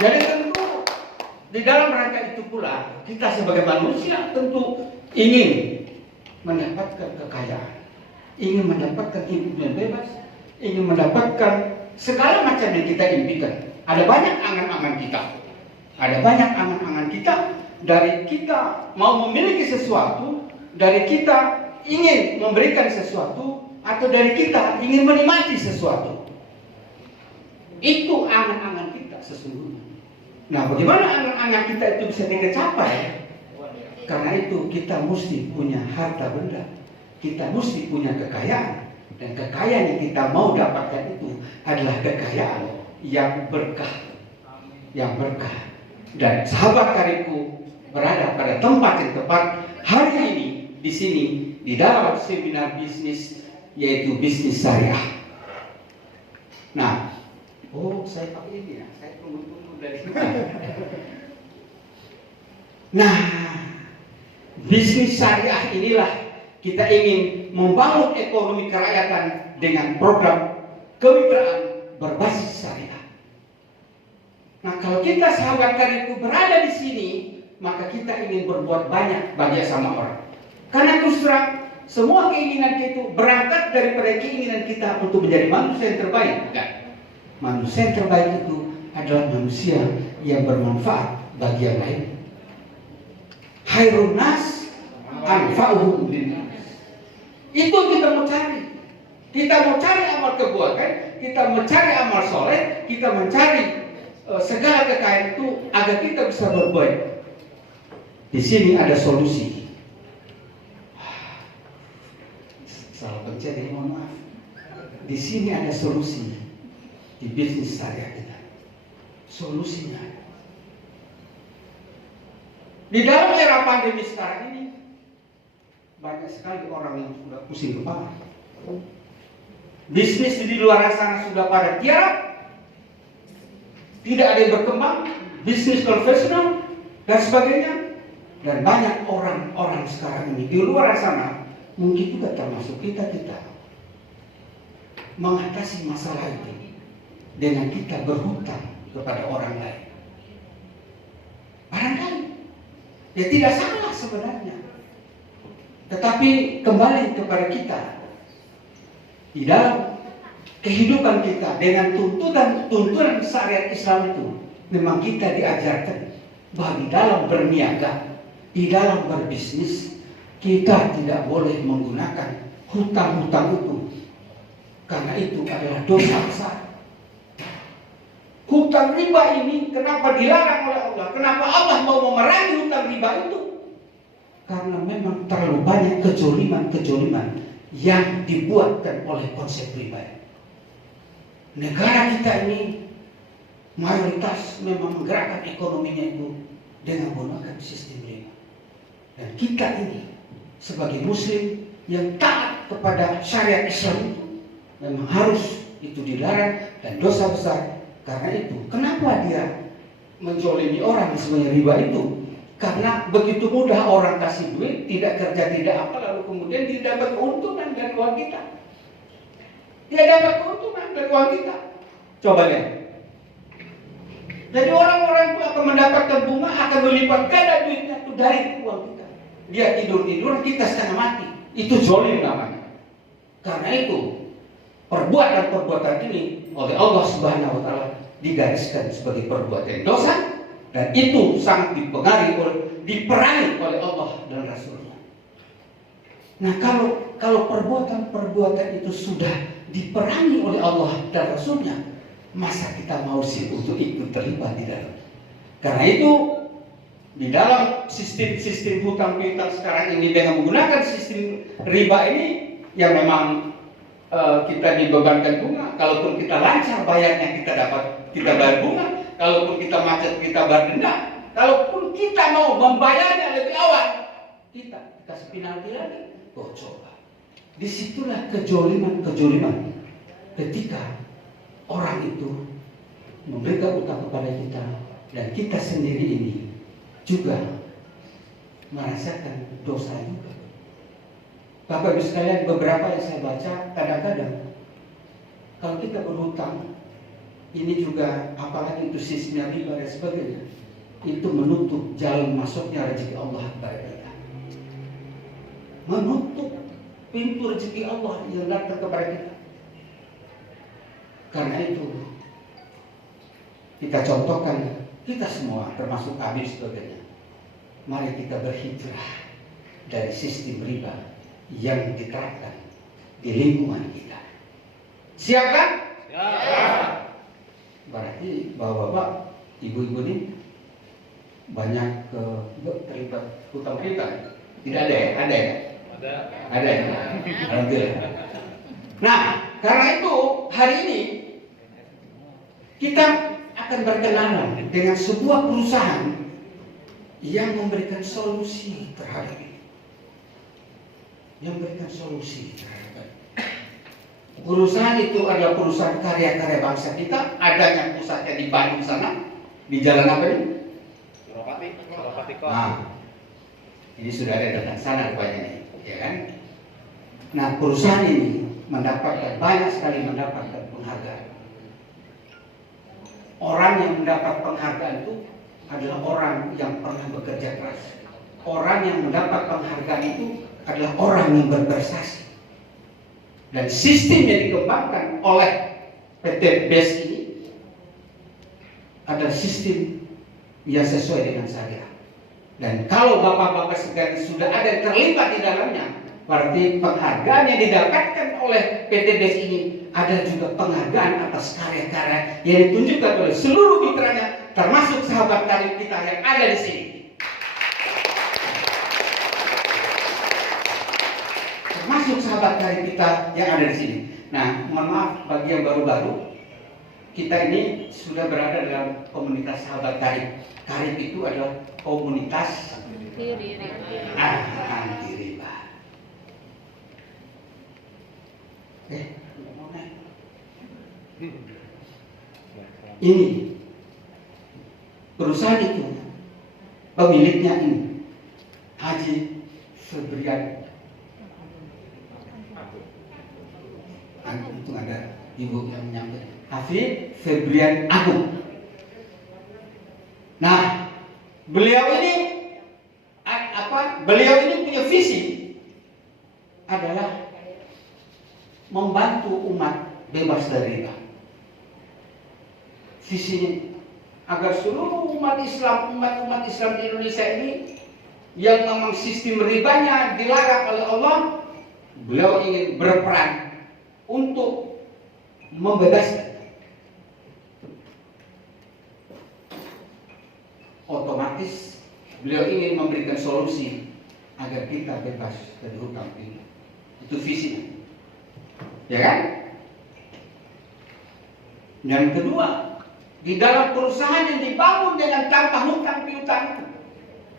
Jadi tentu di dalam rangka itu pula kita sebagai manusia tentu ingin mendapatkan kekayaan, ingin mendapatkan hidup yang bebas, ingin mendapatkan segala macam yang kita impikan. Ada banyak angan-angan kita. Ada banyak angan-angan kita. Dari kita mau memiliki sesuatu, dari kita ingin memberikan sesuatu, atau dari kita ingin menikmati sesuatu. Itu angan-angan kita sesungguhnya. Nah, bagaimana angan-angan kita itu bisa dicapai? Karena itu kita mesti punya harta benda, kita mesti punya kekayaan, dan kekayaan yang kita mau dapatkan itu adalah kekayaan yang berkah, yang berkah. Dan sahabat karibku berada pada tempat yang tepat hari ini di sini di dalam seminar bisnis, yaitu bisnis syariah. Nah, saya pakai ini ya, saya tunggu dari sini. Nah, bisnis syariah inilah kita ingin membangun ekonomi kerakyatan dengan program kemitraan berbasis syariah. Nah, kalau kita sahabat karibku berada di sini, maka kita ingin berbuat banyak bagi sama orang. Karena terus terang, semua keinginan kita itu berangkat daripada keinginan kita untuk menjadi manusia yang terbaik. Bukan. Manusia yang terbaik itu adalah manusia yang bermanfaat bagi yang lain. Khairun nas anfa'uhum linnas. Itu kita mau cari. Kita mau cari amal kebaikan, kita mencari amal soleh, kita mencari segala kekayaan itu agar kita bisa berbuat. Di sini ada solusi. Salah pencet, mohon maaf. Di sini ada solusi di bisnis syariah kita. Solusinya di dalam era pandemi sekarang ini banyak sekali orang yang sudah pusing kepala. Bisnis di luar sana sudah pada tiarap, tidak ada yang berkembang, bisnis konvensional dan sebagainya. Dan banyak orang-orang sekarang ini di luar sana, mungkin juga termasuk kita mengatasi masalah itu dengan kita berhutang kepada orang lain. Barangkali ya tidak salah sebenarnya, tetapi kembali kepada kita di dalam kehidupan kita dengan tuntunan syariat Islam itu. Memang kita diajarkan bahwa di dalam berniaga, di dalam berbisnis, kita tidak boleh menggunakan hutang-hutang itu, karena itu adalah dosa besar. Hutang riba ini kenapa dilarang oleh Allah? Kenapa Allah mau memerangi hutang riba itu? Karena memang terlalu banyak kejoliman yang dibuatkan oleh konsep riba. Negara kita ini mayoritas memang menggerakkan ekonominya itu dengan menggunakan sistem riba. Dan kita ini sebagai muslim yang taat kepada syariat Islam itu memang harus itu dilarang dan dosa besar. Karena itu, kenapa dia menjolimi orang sebenarnya riba itu? Karena begitu mudah orang kasih duit, tidak kerja, tidak apa, lalu kemudian dia dapat keuntungan dari uang kita. Dia dapat keuntungan dari uang kita. Coba lihat. Jadi orang-orang itu akan mendapatkan bunga, akan melipat ganda duitnya itu dari uang kita. Dia tidur-tidur, kita setengah mati. Itu zolim namanya. Karena itu, perbuatan-perbuatan ini oleh Allah Subhanahu wa Ta'ala digariskan sebagai perbuatan dosa, dan itu sangat diperangi oleh Allah dan Rasulnya. Nah, kalau perbuatan-perbuatan itu sudah diperangi oleh Allah dan Rasulnya, masa kita mau sih untuk ikut terlibat di dalam? Karena itu di dalam sistem hutang piutang sekarang ini dengan menggunakan sistem riba ini yang memang kita dibebankan bunga. Kalaupun kita lancar bayarnya, kita bayar bunga. Kalaupun kita macet, kita bayar denda. Kalaupun kita mau membayarnya lebih awal, kita kasih penalti lagi. Coba. Disitulah kejoliman ketika orang itu memberikan utang kepada kita, dan kita sendiri ini juga merasakan dosa juga. Bapak Ibu sekalian, beberapa yang saya baca, kadang-kadang kalau kita berhutang, ini juga apalagi itu sistemnya riba dan sebagainya, itu menutup jalan masuknya rezeki Allah kepada kita, menutup pintu rezeki Allah yang datang kepada kita. Karena itu kita contohkan, kita semua termasuk kami sebagainya, mari kita berhijrah dari sistem riba yang diterapkan di lingkungan kita. Siap kan? Ya. Berarti bapak-bapak, ibu-ibu ini banyak terlibat hutang piutang. Tidak ada ya? Ada ya? Ada ya? Alhamdulillah. Nah, karena itu hari ini kita akan berkenalan dengan sebuah perusahaan yang memberikan solusi terhadap ini. Yang memberikan solusi terhadap ini. Perusahaan itu adalah perusahaan karya-karya bangsa kita, adanya pusatnya di Bandung sana, di jalan apa ini? Suropati. Nah, ini sudah ada datang sana rupanya nih, ya kan? Nah, perusahaan ini banyak sekali mendapatkan penghargaan. Orang yang mendapat penghargaan itu adalah orang yang pernah bekerja keras. Orang yang mendapat penghargaan itu adalah orang yang berprestasi. Dan sistem yang dikembangkan oleh PT BES ini adalah sistem yang sesuai dengan syariah. Dan kalau bapak-bapak sekalian sudah ada yang terlibat di dalamnya, berarti penghargaan yang didapatkan oleh PT BES ini ada juga penghargaan atas karya-karya yang ditunjukkan oleh seluruh mitranya, termasuk sahabat karib kita yang ada di sini. Termasuk sahabat karib kita yang ada di sini. Nah, mohon maaf bagi yang baru-baru, kita ini sudah berada dalam komunitas sahabat karib. Karib itu adalah komunitas anti riba. Ini perusahaan itu pemiliknya ini Haji Febrian. Itu ada ibu yang menyampaikan, Hafid Febrian Agung. Nah, beliau ini punya visi adalah membantu umat bebas dari riba. Visinya agar seluruh umat Islam di Indonesia ini yang memang sistem ribanya dilarang oleh Allah, beliau ingin berperan untuk membebaskan. Otomatis beliau ingin memberikan solusi agar kita bebas dari hutang piutang. Itu visinya, ya kan? Yang kedua, di dalam perusahaan yang dibangun dengan tanpa hutang piutang,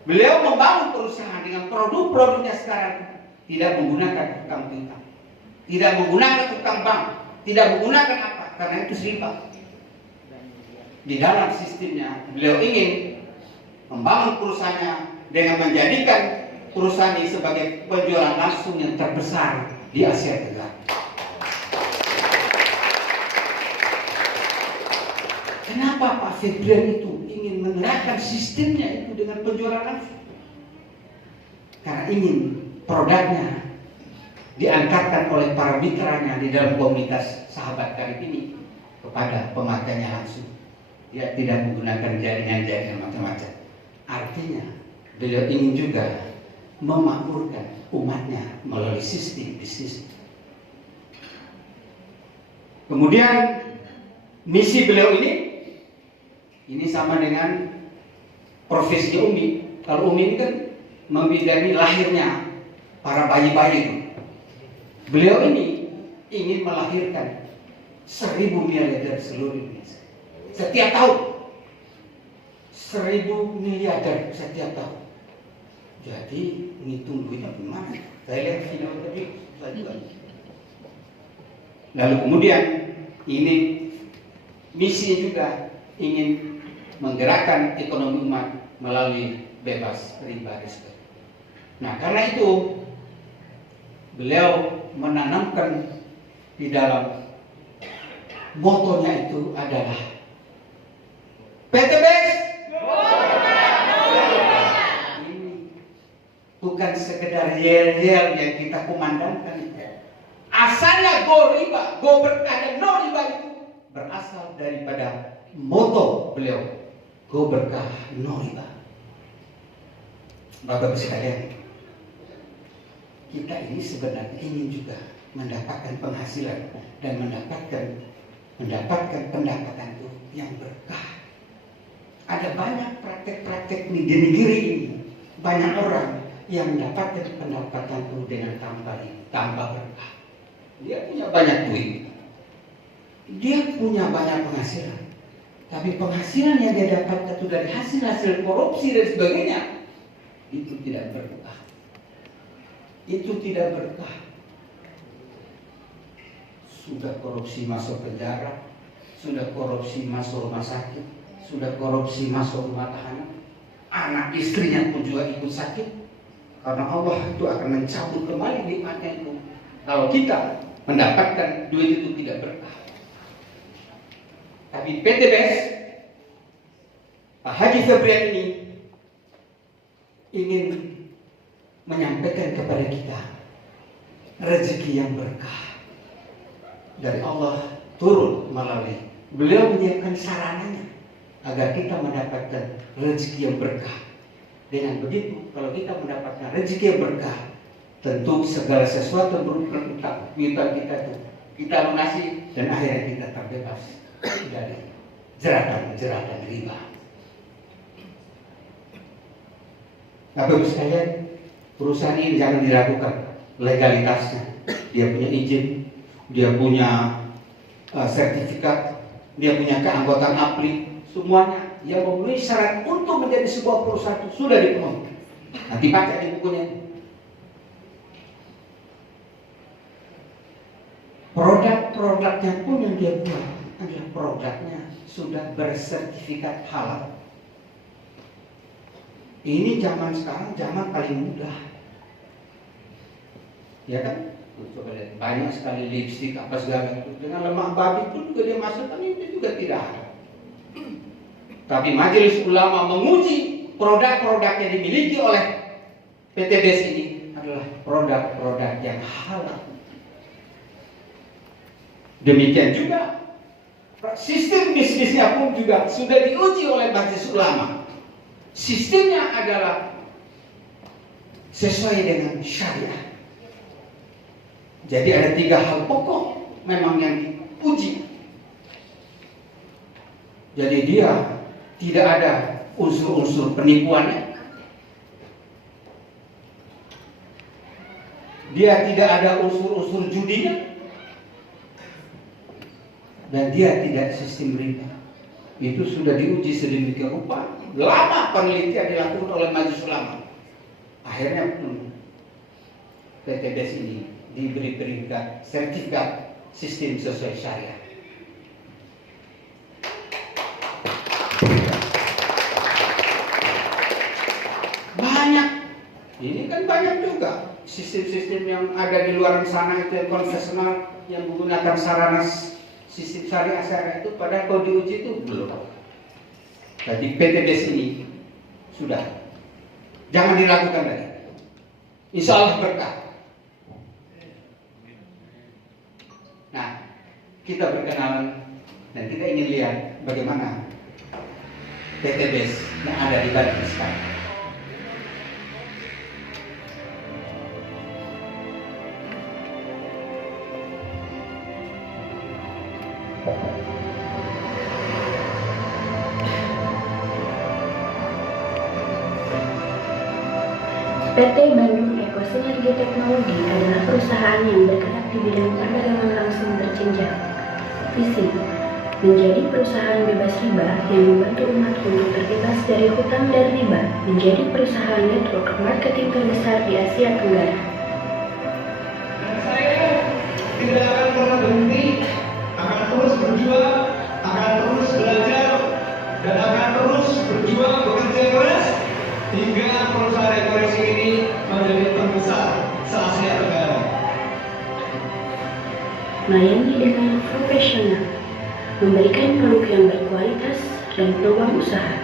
beliau membangun perusahaan dengan produk-produknya sekarang tidak menggunakan hutang piutang, tidak menggunakan hutang bank, tidak menggunakan apa, karena itu riba. Di dalam sistemnya, beliau ingin membangun perusahaannya dengan menjadikan perusahaan ini sebagai penjualan langsung yang terbesar di Asia Tenggara. Kenapa Pak Febrian itu ingin menerapkan sistemnya itu dengan penjualan langsung? Karena ingin produknya diangkatkan oleh para mitranya di dalam komunitas sahabat karib ini kepada pemakainya langsung. Dia tidak menggunakan jaringan-jaringan macam-macam. Artinya beliau ingin juga memakmurkan umatnya melalui sistem bisnis. Kemudian misi beliau ini sama dengan profesi Umi. Kalau Umi ini kan membidani lahirnya para bayi-bayi itu. Beliau ini ingin melahirkan 1000 miliarder seluruh Indonesia setiap tahun. 1000 miliarder setiap tahun. Jadi ngitung duitnya gimana? Saya lihat video tadi, saya juga. Lalu kemudian ini misi juga ingin menggerakkan ekonomi umat melalui bebas riba dan sebagainya. Nah, karena itu beliau menanamkan di dalam motonya itu adalah PTBS. Ini bukan sekedar yel-yel yang kita kumandangkan. Asalnya go riba, go berkah dan no riba itu berasal daripada moto beliau, go berkah no riba. Bapak-Bapak sekalian, kita ini sebenarnya ingin juga mendapatkan penghasilan dan mendapatkan pendapatan itu yang berkah. Ada banyak praktek-praktek di negeri ini, banyak orang yang mendapatkan pendapatan itu dengan tanpa berkah. Dia punya banyak duit, dia punya banyak penghasilan, tapi penghasilan yang dia dapatkan itu dari hasil-hasil korupsi dan sebagainya, itu tidak berkah. Itu tidak berkah. Sudah korupsi masuk penjara, sudah korupsi masuk rumah sakit, sudah korupsi masuk rumah tahanan, anak istrinya pun juga ikut sakit, karena Allah itu akan mencabut kembali nikmatnya itu kalau kita mendapatkan duit itu tidak berkah. Tapi PTBS, Pak Haji Febrian ini ingin menyampaikan kepada kita rezeki yang berkah dari Allah turun melalui beliau, menyiapkan sarananya agar kita mendapatkan rezeki yang berkah. Dengan begitu, kalau kita mendapatkan rezeki yang berkah, tentu segala sesuatu yang berupa utang kita itu kita lunasi dan akhirnya kita terbebas dari jeratan riba. Bapak-Ibu sekalian, perusahaan ini jangan diragukan legalitasnya. Dia punya izin, dia punya sertifikat, dia punya keanggotaan APRI, semuanya yang memenuhi syarat untuk menjadi sebuah perusahaan itu sudah dipenuhi. Nanti baca di bukunya. Produk-produknya pun yang dia buat adalah produknya sudah bersertifikat halal. Ini zaman sekarang zaman paling mudah, ya kan? Coba lihat, banyak sekali lipstik apa segala itu dengan lemak babi pun juga dia masukkan, itu juga tidak ada. Tapi Majelis Ulama menguji produk-produk yang dimiliki oleh PTBS ini adalah produk-produk yang halal. Demikian juga sistem bisnisnya pun juga sudah diuji oleh Majelis Ulama. Sistemnya adalah sesuai dengan syariah. Jadi ada 3 hal pokok memang yang diuji. Jadi dia tidak ada unsur-unsur penipuannya. Dia tidak ada unsur-unsur judinya. Dan dia tidak sistem riba. Itu sudah diuji sedemikian rupa. Lama penelitian dilakukan oleh Majelis Ulama. Akhirnya PTBS ini diberi sertifikat sistem sesuai syariah. Banyak, ini kan banyak juga sistem-sistem yang ada di luar sana itu yang konvensional yang menggunakan sarana sistem syariah itu, padahal kalau diuji itu belum. Jadi PTBS ini sudah, jangan diragukan lagi. Insya Allah berkah. Nah, kita berkenalan dan kita ingin lihat bagaimana PTBS yang ada di Bandung sekarang. PT Bandung Eko Sinergi Teknologi adalah perusahaan yang bergerak di bidang perdagangan langsung berjenjang. Visi menjadi perusahaan bebas riba yang membantu umat untuk terbebas dari hutang dan riba, menjadi perusahaan network marketing terbesar di Asia Tenggara. Saya tidak akan pernah berhenti, akan terus berjuang, akan terus belajar, dan akan terus berjuang bekerja keras hingga perusahaan ekonomi ini menjadi terbesar se-Asia Tenggara. Melayani dengan profesional, memberikan produk yang berkualitas dan peluang usaha,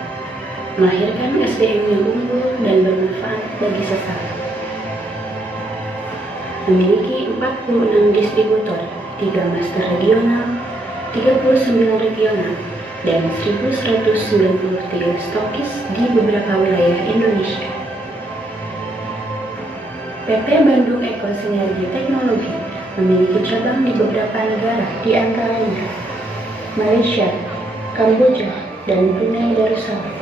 melahirkan SDM yang unggul dan bermanfaat bagi sesama. Memiliki 46 distributor, 3 master regional, 39 regional, dan 1.193 stokis di beberapa wilayah Indonesia. PT Bandung Eko Sinergi Teknologi memiliki cabang di beberapa negara, di antaranya Malaysia, Kamboja, dan Brunei Darussalam.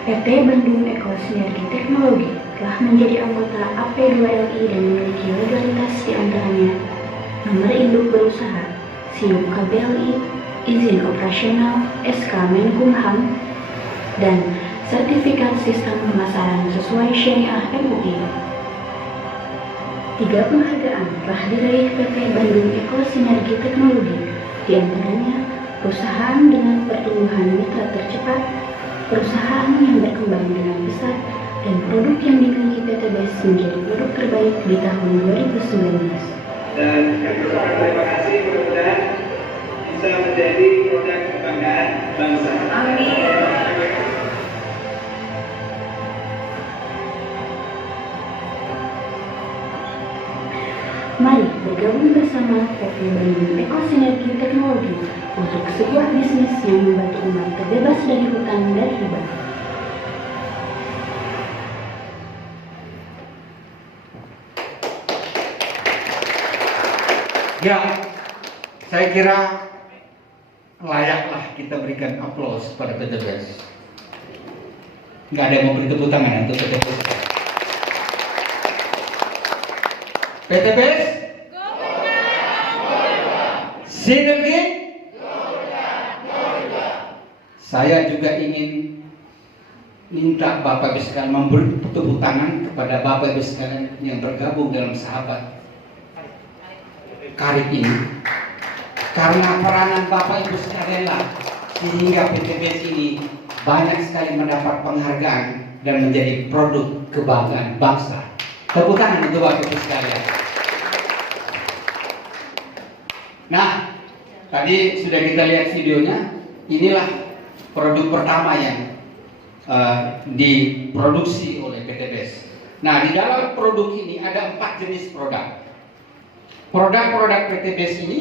PT Bandung Eko Sinergi Teknologi telah menjadi anggota AP2LI dan memiliki legalitas di antaranya nomor induk berusaha, SIUP KBLI, izin operasional, SK Menkumham, dan sertifikat sistem pemasaran sesuai syariah MUI. 3 penghargaan telah diraih PT Bandung Eko Sinergi Teknologi, di antaranya perusahaan dengan pertumbuhan mitra tercepat, perusahaan yang berkembang dengan pesat, dan produk yang dimiliki PT BES menjadi produk terbaik di tahun 2019. Dan kami ucapkan terima kasih, mudah-mudahan bisa menjadi produk kebanggaan bangsa. Amin. Mari bergabung bersama PT Bandung Eko Sinergi Teknologi untuk sebuah bisnis yang membantu umat terbebas dari hutang dan riba. Ya, saya kira layaklah kita berikan aplaus pada PT BES. Nggak ada yang mau beri tepuk tangan untuk PT BES. PT BES, sinergi. Saya juga ingin minta Bapak Ibu sekalian memberi tepuk tangan kepada Bapak Ibu sekalian yang bergabung dalam sahabat karib ini, karena peranan Bapak Ibu sekalian lah sehingga PT BES ini banyak sekali mendapat penghargaan dan menjadi produk kebanggaan bangsa. Tepuk tangan untuk Bapak Ibu sekalian. Nah, tadi sudah kita lihat videonya. Inilah produk pertama yang diproduksi oleh PT BES. Nah, di dalam produk ini ada 4 jenis produk. Produk-produk PT BES ini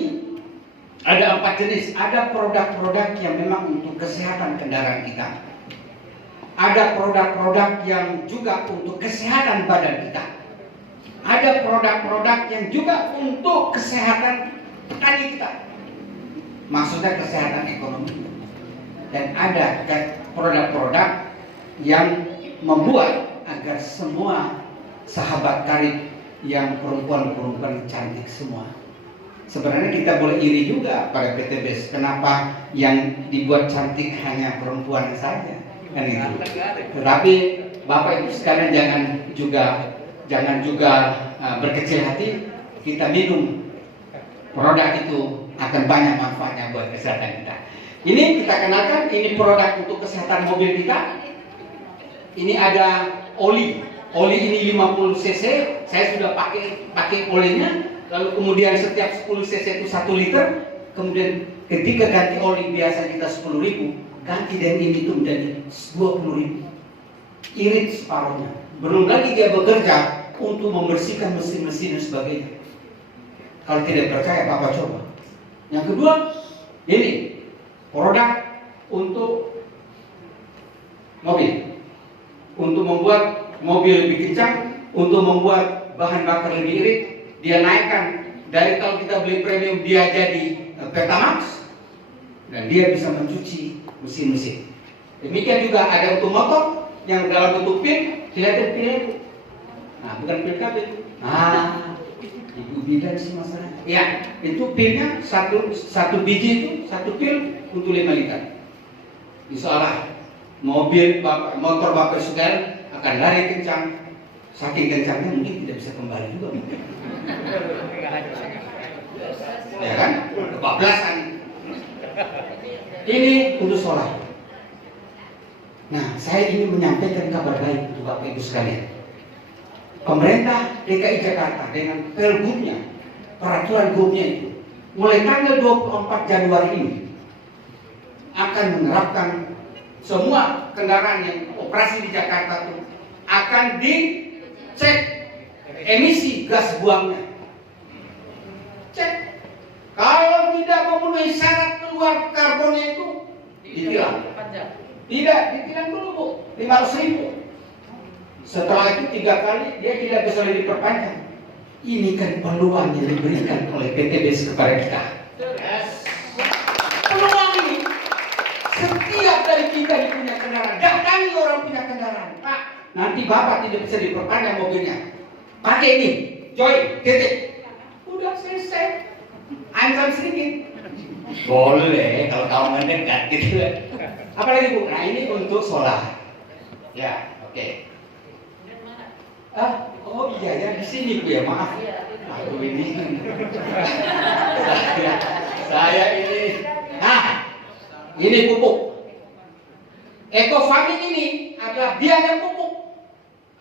ada 4 jenis. Ada produk-produk yang memang untuk kesehatan kendaraan kita. Ada produk-produk yang juga untuk kesehatan badan kita. Ada produk-produk yang juga untuk kesehatan petani kita. Maksudnya kesehatan ekonomi. Dan ada produk-produk yang membuat agar semua sahabat karib yang perempuan-perempuan cantik semua. Sebenarnya kita boleh iri juga pada PT BES. Kenapa yang dibuat cantik hanya perempuan saja? Kan itu. Tetapi Bapak Ibu sekalian jangan juga berkecil hati. Kita minum produk itu akan banyak manfaatnya buat kesehatan kita. Ini kita kenalkan, ini produk untuk kesehatan mobil kita. Ini ada oli. Oli ini 50 cc. Saya sudah pakai olinya. Lalu kemudian setiap 10 cc itu 1 liter. Kemudian ketika ganti oli biasa kita 10.000, ganti dari ini itu menjadi 20.000. Irit separuhnya. Belum lagi dia bekerja untuk membersihkan mesin-mesin dan sebagainya. Kalau tidak percaya, Bapak coba. Yang kedua, ini produk untuk mobil. Untuk membuat mobil lebih kencang, untuk membuat bahan bakar lebih irit. Dia naikkan dari kalau kita beli premium, dia jadi Pertamax, dan dia bisa mencuci mesin-mesin. Demikian juga ada untuk motor yang dalam bentuk pin. Silakan pilih itu. Nah, bukan pil kabel. Nah, ibu bilang sih masalah. Ya, itu pilnya satu biji itu 1 pil untuk 5 liter. Insyaallah motor Bapak sekalian akan lari kencang. Saking kencangnya mungkin tidak bisa kembali juga mungkin. Ya kan? Kebablasan. Ini untuk sholat. Nah, saya ingin menyampaikan kabar baik untuk Bapak Ibu sekalian. Pemerintah DKI Jakarta dengan pergubnya, peraturan gubnya itu, mulai tanggal 24 Januari ini akan menerapkan semua kendaraan yang operasi di Jakarta itu akan dicek emisi gas buangnya. Cek. Kalau tidak memenuhi syarat keluar karbonnya itu ditilang. Tidak, ditilang dulu Bu, 500.000. Setelah itu 3 kali dia tidak bisa lagi diperpanjang. Ini kan peluang yang diberikan oleh PTBS kepada kita. Peluang ini setiap dari kita yang punya kendaraan, datangi orang punya kendaraan. Pak, nanti Bapak tidak bisa diperpanjang mobilnya. Pakai ini, join, titik. Udah selesai. Ancam sedikit. Boleh kalau kamu mendekat gitu. Apalagi Bu, nah ini untuk sholat. Ya, oke. Oh iya ya, di sini Bu ya, maaf. Aduh ini. saya ini. Nah, ini pupuk. Eco farming ini adalah biaya pupuk.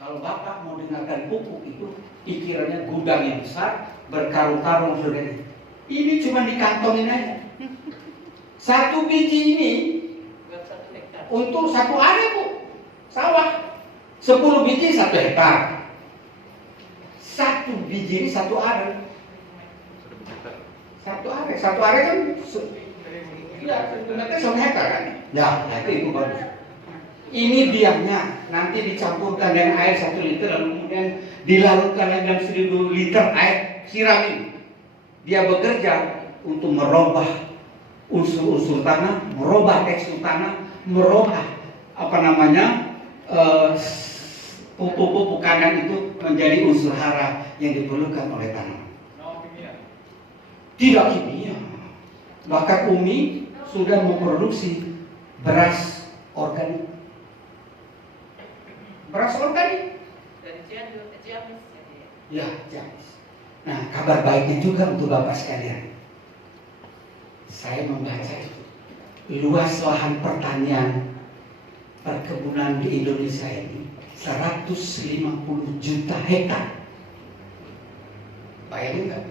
Kalau Bapak mau dengarkan pupuk itu, pikirannya gudang yang besar, berkarung-karung saudara. Ini cuma dikantongin aja. 1 biji ini untuk 1 area Bu, sawah. 10 biji 1 hektar. 1 biji ini 1 area. 1 area kan ya, berarti 1 hektar kan? Ya, itu bagus. Ini biangnya nanti dicampurkan dengan air 1 liter, lalu kemudian dilarutkan dalam 1000 liter air siramin. Dia bekerja untuk merubah unsur-unsur tanah, merubah tekstur tanah, merubah pupuk-pupuk kandang itu menjadi unsur hara yang diperlukan oleh tanah. Tidak kimia. Bahkan Umi sudah memproduksi beras organik. Beras organik. Ya, Ciamis. Nah, kabar baiknya juga untuk Bapak sekalian. Saya membaca itu. Luas lahan pertanian perkebunan di Indonesia ini 150 juta hektar. Bayangin nggak?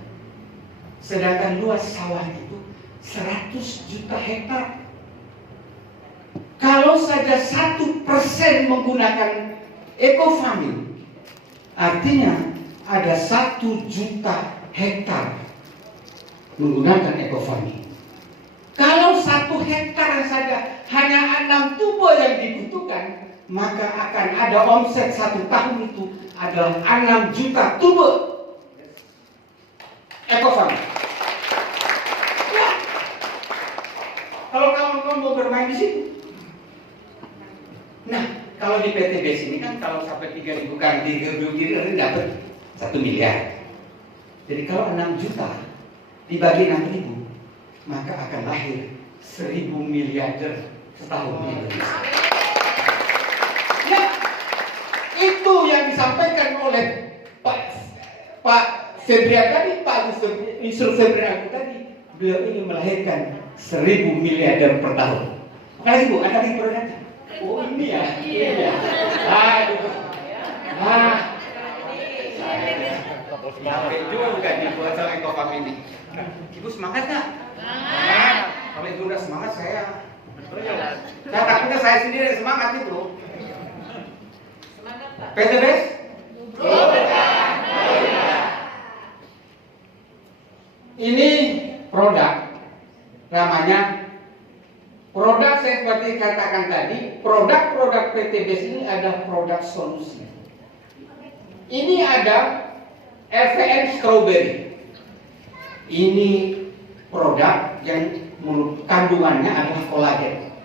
Sedangkan luas sawah itu 100 juta hektar. Kalau saja 1% menggunakan eco farming, artinya ada 1 juta hektar menggunakan eco farming. Kalau 1 hektar saja hanya 6 tubo yang dibutuhkan, maka akan ada omset 1 tahun itu adalah 6 juta tubo eco farming. Ya. Kalau kawan-kawan mau bermain di situ. Nah, kalau di PTBS ini kan kalau sampai 3.000 kali 3.000 kiri dapat 1 miliar. Jadi kalau 6 juta dibagi 6.000, maka akan lahir 1.000 miliarder setahun di Indonesia. Ya, itu yang disampaikan oleh Pak Febrian tadi, Pak Agus Febrian tadi. Beliau ingin melahirkan 1.000 miliarder per tahun. Makasih Bu, ada lagi produknya? Oh ini ya, iya. Aduh, sampai juga bukan dibuat sama eco farming ini. Ibu semangat nggak? Semangat. Kalau ibu udah semangat saya takutnya saya sendiri semangat itu. Semangat Pak. PTBS? Ini produk namanya produk saya seperti katakan tadi, produk-produk PTBS ini ada produk solusi. Ini ada LVN strawberry. Ini produk yang kandungannya adalah kolagen.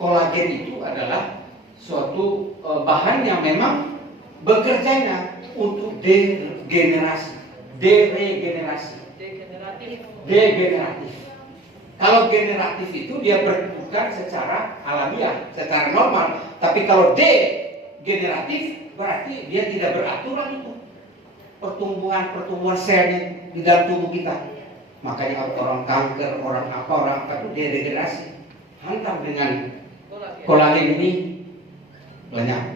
Kolagen itu adalah suatu bahan yang memang bekerjanya untuk degenerasi, degeneratif. Kalau generatif itu dia berbukan secara alamiah, secara normal. Tapi kalau degeneratif berarti dia tidak beraturan itu pertumbuhan sel di dalam tubuh kita. Makanya orang kanker, orang apa itu dehidrasi. Hantam dengan kolagen ini lenyap.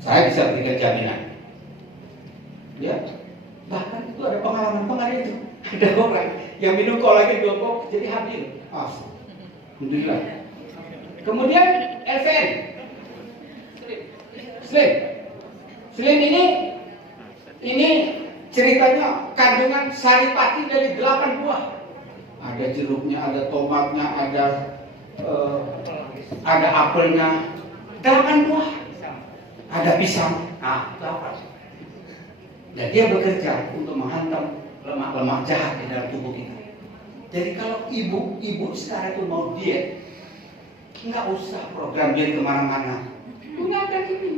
Saya bisa berikan jaminan. Ya, bahkan itu ada pengalaman kemarin itu. Ada orang yang minum kolagen 2 kop jadi hamil. Alhamdulillah. Kemudian FN, Slim ini ceritanya kandungan saripati dari 8 buah. Ada jeruknya, ada tomatnya, ada apelnya, 8 buah. Ada pisang. Nah, itu apa? Dan dia bekerja untuk menghantam lemak-lemak jahat di dalam tubuh kita. Jadi kalau ibu sekarang itu mau diet, nggak usah program diet kemana-mana. Gunakan ini.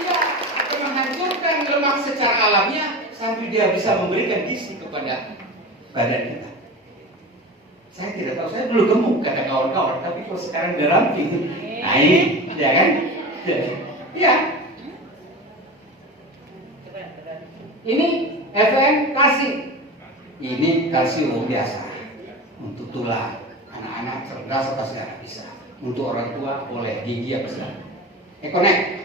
Dia akan menghancurkan lemak secara alamiah sampai dia bisa memberikan gizi kepada badan kita. Saya tidak tahu, saya belum gemuk kata kawan-kawan, tapi kalau sekarang udah ramping, nah ini, ya kan? Ya. Ini FM kasih. Ini kalsium biasa untuk tulang. Anak-anak cerdas atau sekarang bisa. Untuk orang tua boleh, gigi ya bisa. Ekonek.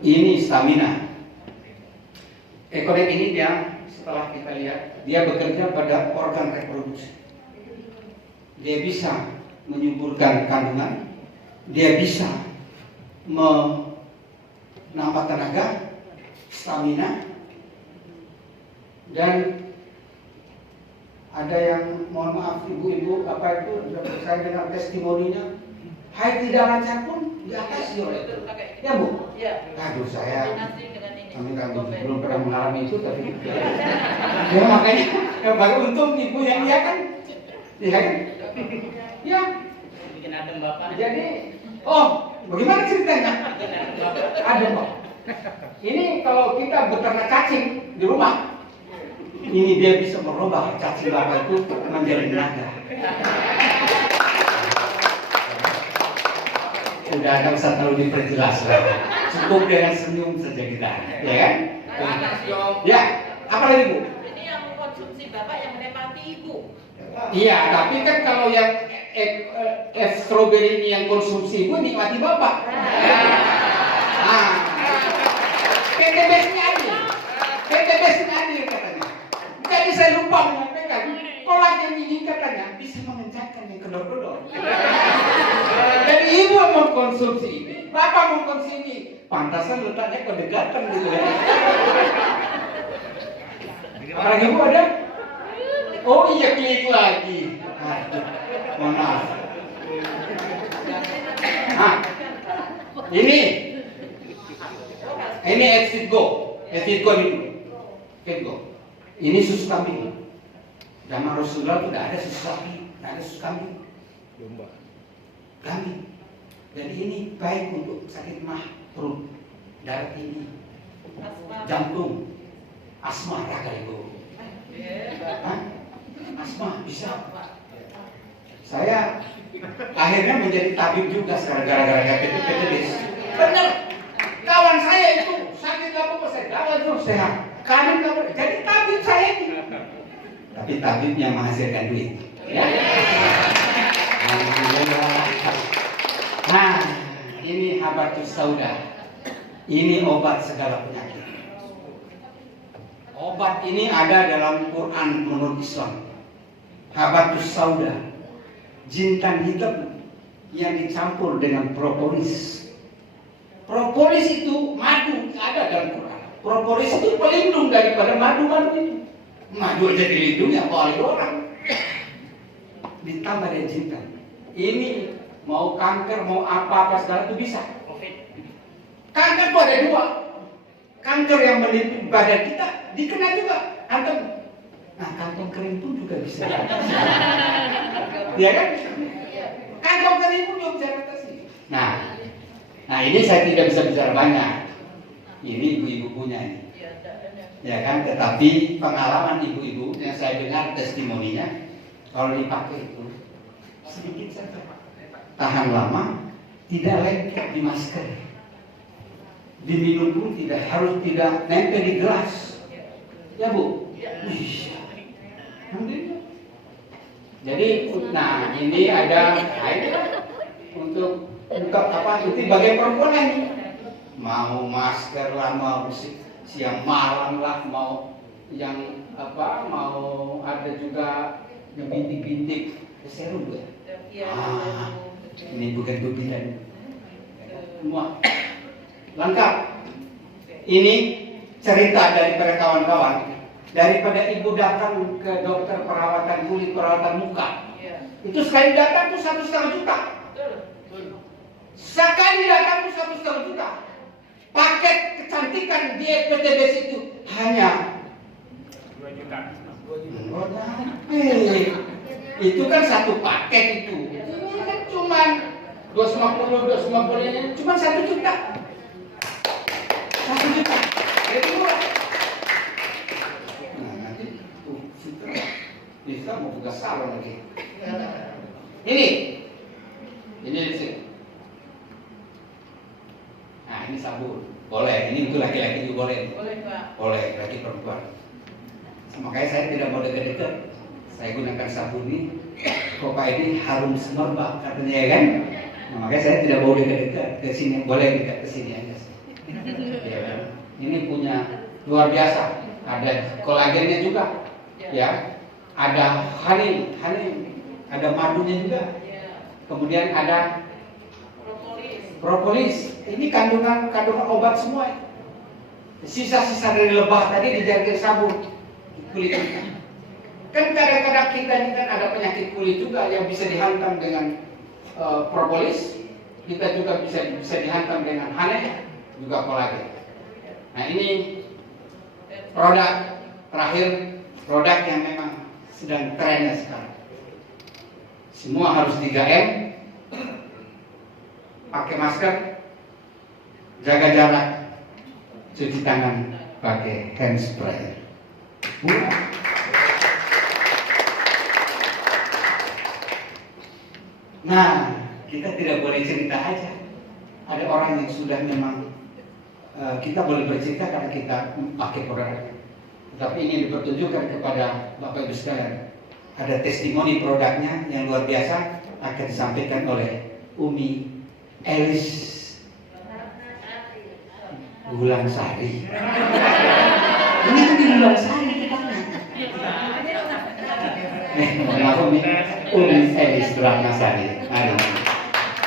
Ini stamina. Ekonek ini dia setelah kita lihat dia bekerja pada organ reproduksi. Dia bisa menyuburkan kandungan. Dia bisa menambah tenaga, stamina. Dan ada yang mohon maaf ibu-ibu apa itu saya dengar testimoninya, hai tidak lancar pun diatasi oleh itu. Ya Bu? Ya. Aduh saya kami belum pernah mengalami itu tapi ya makanya untung ibu yang dia kan, ya kan? Ya. Bikin adem Bapak. Jadi, bagaimana ceritanya? Adem Pak. Ini kalau kita beternak cacing di rumah. Ini dia bisa merubah cacing Bapak itu menjadi naga. Udah ada usah terlalu diperjelas lah. Cukup dengan senyum saja kita, ya kan? Ya, apa lagi Bu? Ini yang mengkonsumsi Bapak yang menempati Ibu. Iya, tapi kan kalau yang stroberi ini yang konsumsi Ibu nikmati Bapak. Nah, PTBS-nya adil. PTBS-nya adil katanya. Jadi saya lupa menyampaikan, kolagen ini katanya bisa mengencangkan yang kedor-kedor. Jadi ibu yang mengkonsumsi ini, bapak mengkonsumsi ini, pantasan letaknya kedekatan gitu ya. Apalagi ibu ada? Oh iya klik lagi. Mohon maaf. Nah, ini Exitgo ini, Exitgo. Ini susu kambing. Zaman Rasulullah tidak ada susu sapi, tidak ada susu kambing. Kambing. Jadi ini baik untuk sakit mah perut, darah tinggi, jantung, asma kali itu. Asma bisa. Saya akhirnya menjadi tabib juga sekarang gara-gara PTBS. Benar. Kawan saya itu sakit apa saya dapat terus sehat. Kami jadi tabib saya ini. Tapi tabibnya menghasilkan duit. Ya. Nah, ini habatus sauda. Ini obat segala penyakit. Obat ini ada dalam Quran menurut Islam. Habatus sauda, jintan hitam yang dicampur dengan propolis. Propolis itu madu, ada dalam Quran. Propolis itu pelindung daripada madu-madu itu. Madu aja dilindungi apalagi orang. Ditambah dengan jintan. Ini mau kanker, mau apa-apa segala itu bisa. Kanker itu ada 2. Kanker yang menipu badan kita dikena juga kantong. Nah, kantong kering pun juga bisa. Ya kan? Kantong kering pun juga bisa atasi. Nah ini saya tidak bisa bicara banyak. Ini ibu-ibu punya ini. Ya kan? Tetapi pengalaman ibu-ibu yang saya dengar testimoninya, kalau dipakai itu sedikit saja, tahan lama, tidak lengket di masker. Diminum pun tidak harus tidak nempel di gelas. Ya Bu? Ya. Wih, alhamdulillah. Jadi, nah ini ada, nah ini kan untuk buka apa? Itu bagian perempuan lagi. Mau masker lah, mau siang malam lah, mau yang apa? Mau ada juga yang bintik-bintik serum ya. Iya. Ini bukan tubilan. Semua lengkap. Ini cerita daripada kawan-kawan. Daripada ibu datang ke dokter perawatan kulit, perawatan muka, Iya. itu sekali datang tuh 1,5 juta. Betul. Sekali datang tuh 1,5 juta. Paket kecantikan di FPTBS itu hanya 2 juta. Itu kan satu paket itu. Ini kan cuman 250 ini cuma 1 juta. 1 juta. Jadi murah. Nah, nanti bisa mau buka salon lagi. Ini di sini. Nah, ini sabun. Boleh, ini untuk laki-laki juga boleh. Boleh Pak. Boleh, laki perempuan. Makanya saya tidak mau dekat-dekat. Saya gunakan sabun ini. Kok Pak ini harum semerbak katanya ya kan? Nah, makanya saya tidak mau dekat-dekat ke sini. Boleh dekat ke sini aja. Ya kan? Ini punya luar biasa. Ada kolagennya juga, ya. Ada honey, ada madunya juga. Iya. Kemudian ada Propolis. propolis. Ini kandungan obat semua. Sisa-sisa dari lebah tadi dijadikan sabun kulit kita. Kan kadang-kadang kita ini kan ada penyakit kulit juga yang bisa dihantam dengan propolis. Kita juga bisa dihantam dengan honey, juga kolagen. Nah ini produk terakhir, produk yang memang sedang trennya sekarang. Semua harus 3M, pakai masker, jaga jarak, cuci tangan pakai hand spray. Murah. Nah, kita tidak boleh cerita aja. Ada orang yang sudah memang kita boleh bercerita karena kita pakai produk. Tapi ini dipertunjukkan kepada Bapak Ibu sekalian. Ada testimoni produknya yang luar biasa akan disampaikan oleh Umi Elis Gulansari. Ini kan di Gulansari tempatnya. Kenapa Umi Elis Gulansari? Aduh.